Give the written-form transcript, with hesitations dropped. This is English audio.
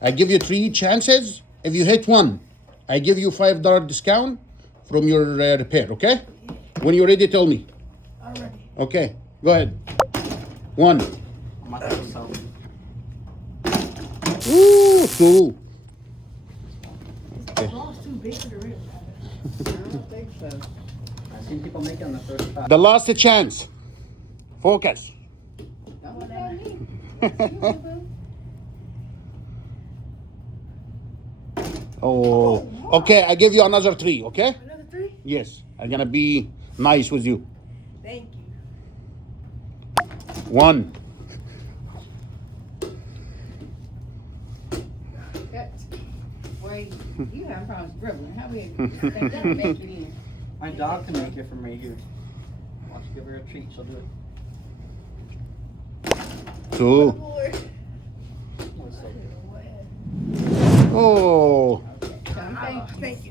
I give you 3 chances. If you hit one, I give you $5 discount from your repair, okay? When you're ready, tell me. Alright. Okay, go ahead. 1. I'm not gonna sell. Ooh, 2. The ball's too big for the rim. I don't think so. I've seen people make it on the first try. The last chance. Focus. Oh, okay. I give you another 3. Okay? Another 3? Yes. I'm gonna be nice with you. Thank you. 1. That's, boy, you have problems dribbling. How we that doesn't make it in. My dog can make it for me here. Why don't you give her a treat? She'll do it. 2. Lord. Oh. Okay. Thank you.